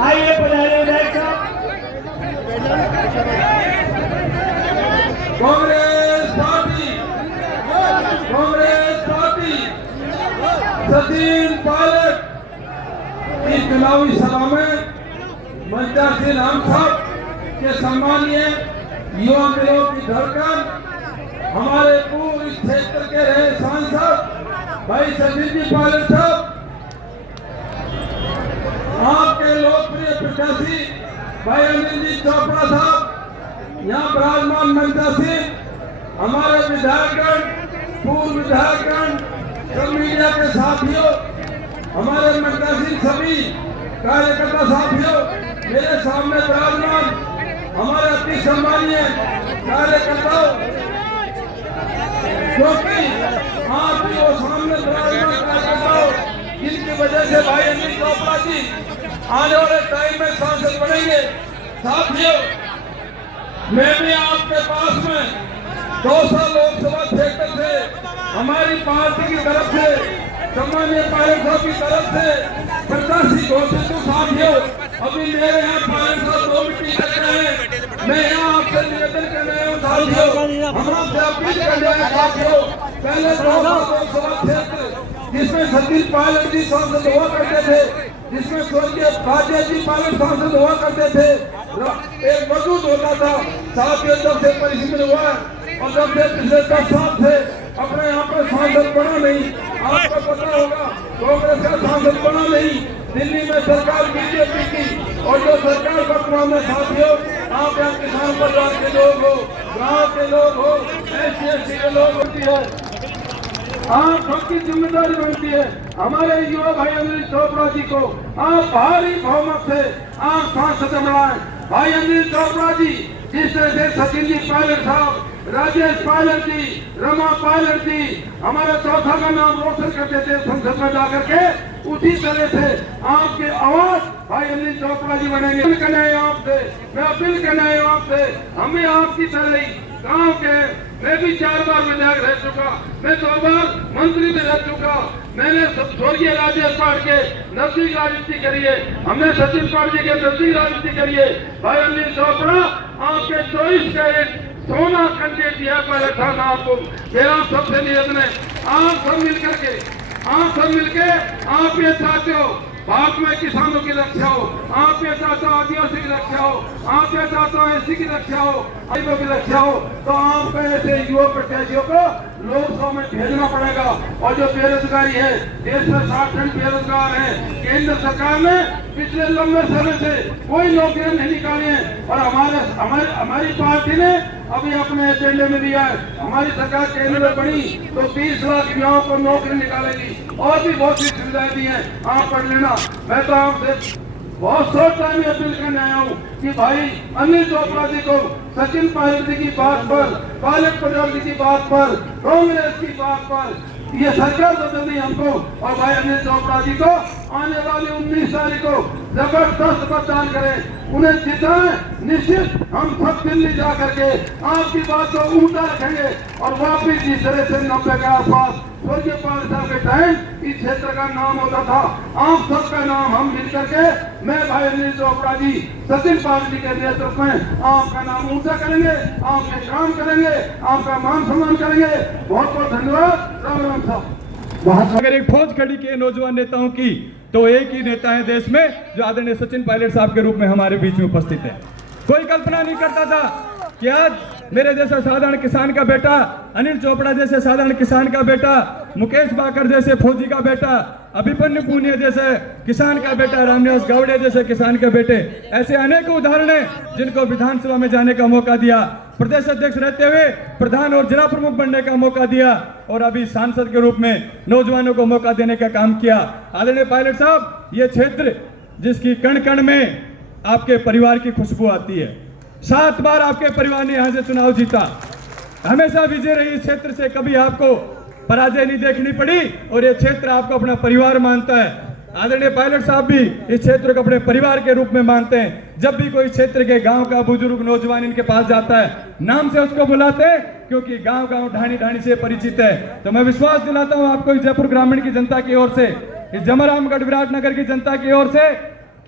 आइए पधारिए विधायक साहब। कांग्रेस पार्टी सचिन पायलट की चुनावी सभा में मंचा से राम साहब के सम्मानीय युवा दिलों की धड़कन हमारे पूर्व इस क्षेत्र के रहे सांसद भाई सचिन जी पायलट साहब, आपके लोकप्रिय प्रत्याशी भाई अनिल जी चोपड़ा साहब यहाँ विराजमान मंचा से, हमारे विधायकगण, पूर्व विधायकगण, सब मीडिया के साथियों, हमारे मंचासीन सभी कार्यकर्ता साथियों, मेरे सामने विराजमान हमारे अति सम्मानीय कार्यकर्ताओं, क्योंकि आपकी वो सामने विराजमान कार्यकर्ताओं जिनकी वजह से भाई अनिल चोपड़ा जी आने वाले टाइम में सांसद बनेंगे। साथियों, मैं भी आपके पास में 200 लोकसभा क्षेत्र से हमारी पार्टी की तरफ से, सम्मानीय पायलट साहब की तरफ से प्रत्याशी घोषित हूँ। साथियों, अभी मेरे यहाँ पायलट साहब 2 मिनट कर रहे हैं, मैं यहाँ आपसे निवेदन कर रहा हूँ। साथियों, हम आपसे अपील कर रहे हैं। साथियों, पहले 200 लोकसभा क्षेत्र जिसमें सचिन पायलट जी सांसद हुआ करते थे, जिसमें स्वर्गीय राजेश जी पायलट सांसद हुआ करते थे, एक वजूद होता था। साथियों, जब से परिश्रम हुआ और जब से पिछले 10 साल से अपने यहाँ पर सांसद बना नहीं, आपको पता होगा कांग्रेस का सांसद बना नहीं, दिल्ली में सरकार बीजेपी की, और जो सरकार वर्तमान में साथियों, आप यहाँ किसान परिवार के लोग हो, गाँव के लोग हो, SC के लोग होती है, आप सबकी जिम्मेदारी बनती है। हमारे युवा भाई अनिल चोपड़ा जी को आप भारी बहुमत से आप सांसद बनाए। भाई अनिल चोपड़ा जी, जिस तरह से सचिन जी पायलट साहब, राजेश पायलट जी, रमा पायलट जी हमारे चौथा का नाम रोशन करते थे संसद में जाकर के, उसी तरह से आपके आवाज भाई अनिल चोपड़ा जी बनेंगे। अपील करना है आपसे, मैं अपील करना है आपसे, हमें आपकी तरह गाँव के, मैं भी 4 बार विधायक रह चुका, मैं 2 बार मंत्री में रह चुका, मैंने स्वर्गीय राजेश पाठ के नजदीक राजनीति करी है, हमने सचिन पाठ जी के नजदीक राजनीति करी है। भाई अनिल चोपड़ा, आपके 24 कैरेट सोना कंटे दिया पहले था ना आपको, मेरा सबसे निवेदन है, आप सब मिलके आप ये चाहते हो भारत में किसानों की रक्षा हो, आप ये चाहते हो आदिवासी की रक्षा हो, आप ये चाहते हो SC की रक्षा हो, गरीबों की रक्षा हो, तो आपको ऐसे युवा प्रत्याशियों को लोकसभा में भेजना पड़ेगा। और जो बेरोजगारी है, देश में 60% बेरोजगार है, केंद्र सरकार ने पिछले लंबे समय से कोई नौकरियां नहीं निकाली है, और हमारी पार्टी ने अभी अपने एजेंडे में दिया है, हमारी सरकार केंद्र में बनी तो 30 लाख युवाओं को नौकरी निकालेगी, और भी बहुत सी सुविधाएं दी हैं, आप पढ़ लेना। मैं तो आपसे बहुत शॉर्ट टाइम में अपील करने आया हूँ कि भाई अनिल चोपड़ा जी को सचिन पायलट जी की बात पर, पायलट पटेल जी की बात पर, कांग्रेस की बात पर ये सरकार बदल दी हमको, और भाई अनिल चोपड़ा जी को आने वाली 19 तारीख को जबरदस्त मतदान करें, उन्हें जिताएं। निश्चित हम सब दिल्ली जा करके आपकी बात को ऊंचा रखेंगे, और वापिस जिस तरह से 90 के आसपास स्वर्गीय पायलट साहब के टाइम इस क्षेत्र का नाम होता था, आप सबका नाम हम मिलकर के, मैं भाई अनिल चोपड़ा जी, सचिन पायलट जी के नेतृत्व में आपका नाम ऊंचा करेंगे, आपके काम करेंगे, आपका मान सम्मान करेंगे। बहुत बहुत धन्यवाद। राम राम साहब। अगर एक फौज खड़ी की है नौजवान नेताओं की, तो एक ही नेता है देश में जो आदरणीय सचिन पायलट साहब के रूप में हमारे बीच में उपस्थित है। कोई कल्पना नहीं करता था कि आज मेरे जैसा साधारण किसान का बेटा, अनिल चोपड़ा जैसे साधारण किसान का बेटा, मुकेश बाकर जैसे फौजी का बेटा, अभिमन्यु पुनिया जैसे किसान का बेटा, रामनिवास गौड़े जैसे किसान के बेटे, ऐसे अनेक उदाहरण हैं जिनको विधानसभा में जाने का मौका दिया, प्रदेश अध्यक्ष रहते हुए प्रधान और जिला प्रमुख बनने का मौका दिया, और अभी सांसद के रूप में नौजवानों को मौका देने का काम किया। आदरणीय पायलट साहब, ये क्षेत्र जिसकी कण कण में आपके परिवार की खुशबू आती है, 7 बार आपके परिवार ने यहाँ से चुनाव जीता, हमेशा विजय रही इस क्षेत्र से, कभी आपको पराजय नहीं देखनी पड़ी, और ये क्षेत्र आपको अपना परिवार मानता है। आदरणीय पायलट साहब भी इस क्षेत्र को अपने परिवार के रूप में मानते हैं। जब भी कोई क्षेत्र के गांव का बुजुर्ग नौजवान इनके पास जाता है, नाम से उसको बुलाते हैं, क्योंकि गांव गांव ढाणी ढाणी से परिचित है। तो मैं विश्वास दिलाता हूं आपको, जयपुर ग्रामीण की जनता की ओर से, जमरामगढ़ विराटनगर की जनता की ओर से,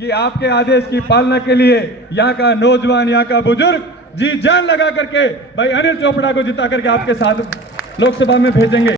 कि आपके आदेश की पालना के लिए यहाँ का नौजवान, यहाँ का बुजुर्ग जी जान लगा करके भाई अनिल चोपड़ा को जिता करके आपके साथ लोकसभा में भेजेंगे।